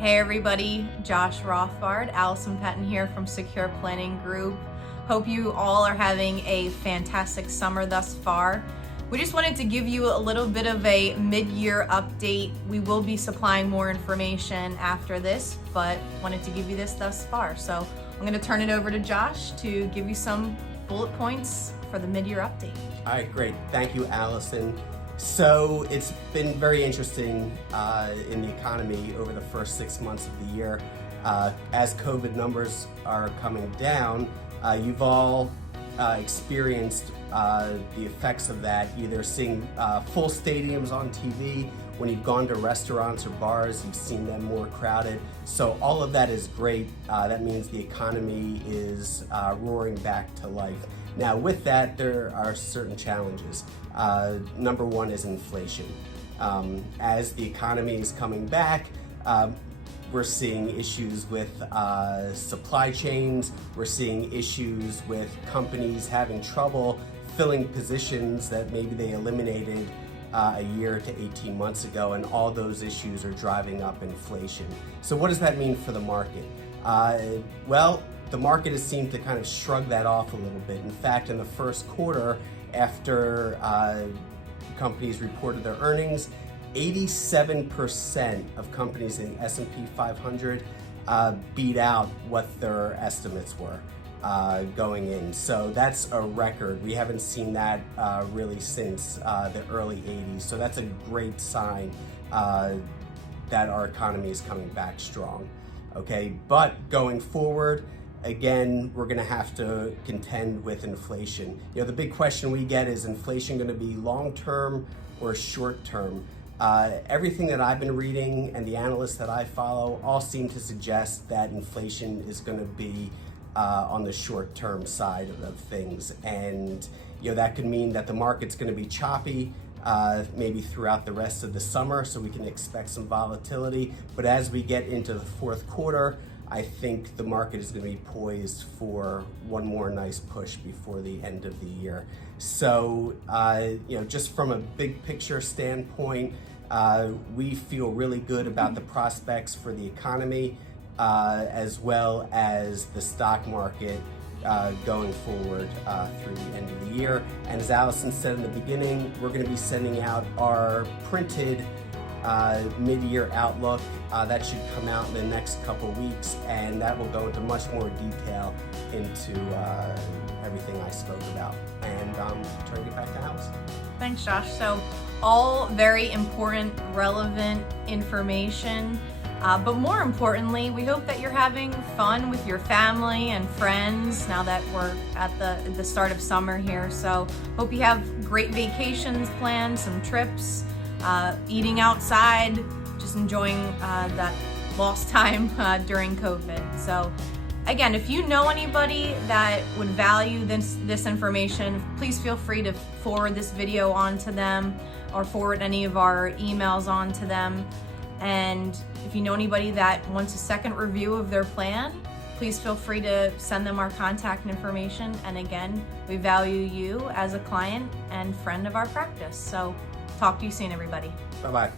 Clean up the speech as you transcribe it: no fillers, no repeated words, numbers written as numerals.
Hey everybody, Josh Rothbard, Allison Patton here from Secure Planning Group. Hope you all are having a fantastic summer thus far. We just wanted to give you a little bit of a mid-year update. We will be supplying more information after this, but wanted to give you this thus far. So I'm going to turn it over to Josh to give you some bullet points for the mid-year update. All right, great. Thank you, Allison. So it's been very interesting in the economy over the first 6 months of the year. As COVID numbers are coming down, you've all experienced the effects of that, either seeing full stadiums on TV. When you've gone to restaurants or bars, you've seen them more crowded. So all of that is great. That means the economy is roaring back to life. Now with that, there are certain challenges. Number one is inflation. As the economy is coming back, we're seeing issues with supply chains. We're seeing issues with companies having trouble filling positions that maybe they eliminated a year to 18 months ago, and all those issues are driving up inflation. So what does that mean for the market? Well, the market has seemed to kind of shrug that off a little bit. In fact, in the first quarter, after companies reported their earnings, 87% of companies in S&P 500 beat out what their estimates were going in. So that's a record. We haven't seen that really since the early 80s. So that's a great sign that our economy is coming back strong. Okay, but going forward, again, we're going to have to contend with inflation. You know, the big question we get is inflation going to be long-term or short-term? Everything that I've been reading and the analysts that I follow all seem to suggest that inflation is going to be on the short-term side of things. And, you know, that could mean that the market's going to be choppy maybe throughout the rest of the summer, so we can expect some volatility. But as we get into the fourth quarter, I think the market is going to be poised for one more nice push before the end of the year. So, you know, just from a big picture standpoint, we feel really good about the prospects for the economy, as well as the stock market going forward through the end of the year. And as Allison said in the beginning, we're going to be sending out our printed mid-year outlook. That should come out in the next couple weeks, and that will go into much more detail into everything I spoke about. And trying to get back to Allison. Thanks, Josh. So all very important, relevant information. But more importantly, we hope that you're having fun with your family and friends now that we're at the start of summer here. So hope you have great vacations planned, some trips, eating outside, just enjoying that lost time during COVID. So again, if you know anybody that would value this information, please feel free to forward this video on to them or forward any of our emails on to them. And if you know anybody that wants a second review of their plan, please feel free to send them our contact information. And again, we value you as a client and friend of our practice. So talk to you soon, everybody. Bye-bye.